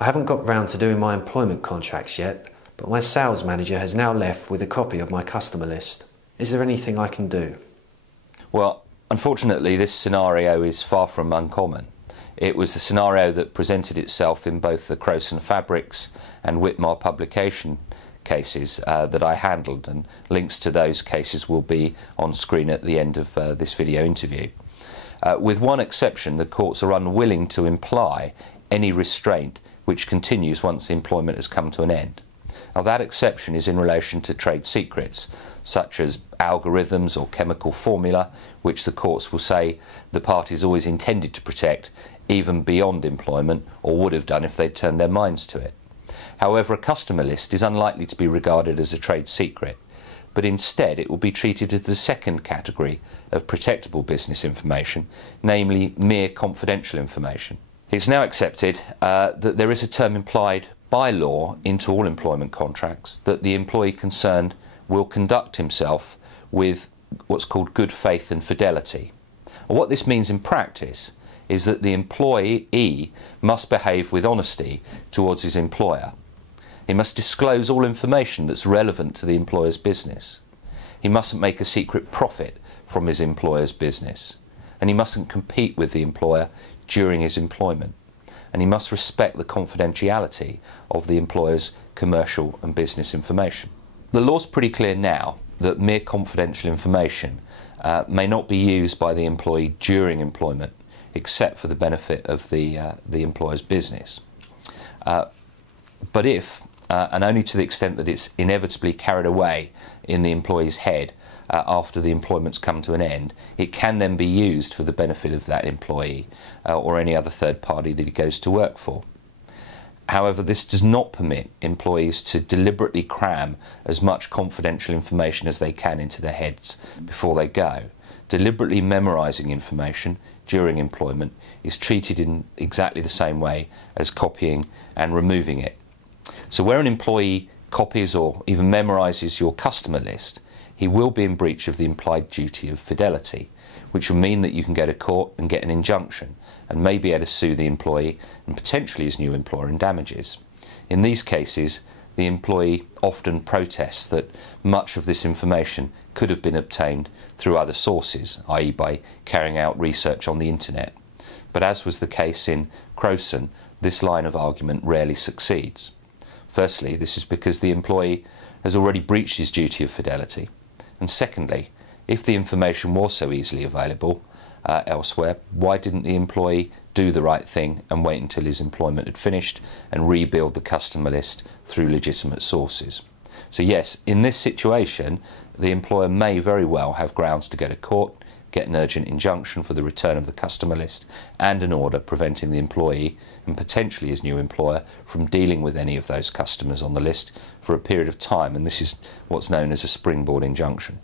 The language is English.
I haven't got round to doing my employment contracts yet, but my sales manager has now left with a copy of my customer list. Is there anything I can do? Well, unfortunately, this scenario is far from uncommon. It was the scenario that presented itself in both the Crowson Fabrics and Whitmar publication cases that I handled, and links to those cases will be on screen at the end of this video interview. With one exception, the courts are unwilling to imply any restraint which continues once the employment has come to an end. Now, that exception is in relation to trade secrets, such as algorithms or chemical formula, which the courts will say the parties always intended to protect, even beyond employment, or would have done if they'd turned their minds to it. However, a customer list is unlikely to be regarded as a trade secret, but instead it will be treated as the second category of protectable business information, namely mere confidential information. It's now accepted that there is a term implied by law into all employment contracts that the employee concerned will conduct himself with what's called good faith and fidelity. And what this means in practice is that the employee must behave with honesty towards his employer. He must disclose all information that's relevant to the employer's business. He mustn't make a secret profit from his employer's business. And he mustn't compete with the employer during his employment. And he must respect the confidentiality of the employer's commercial and business information. The law's pretty clear now that mere confidential information may not be used by the employee during employment, except for the benefit of the employer's business. But if, and only to the extent that it's inevitably carried away in the employee's head after the employment's come to an end, it can then be used for the benefit of that employee or any other third party that he goes to work for. However, this does not permit employees to deliberately cram as much confidential information as they can into their heads before they go. Deliberately memorising information during employment is treated in exactly the same way as copying and removing it. So where an employee copies or even memorises your customer list, he will be in breach of the implied duty of fidelity, which will mean that you can go to court and get an injunction and may be able to sue the employee and potentially his new employer in damages. In these cases, the employee often protests that much of this information could have been obtained through other sources, i.e. by carrying out research on the internet. But as was the case in Crowson, this line of argument rarely succeeds. Firstly, this is because the employee has already breached his duty of fidelity. And secondly, if the information was so easily available elsewhere, why didn't the employee do the right thing and wait until his employment had finished and rebuild the customer list through legitimate sources? So yes, in this situation, the employer may very well have grounds to go to court, get an urgent injunction for the return of the customer list and an order preventing the employee and potentially his new employer from dealing with any of those customers on the list for a period of time, and this is what's known as a springboard injunction.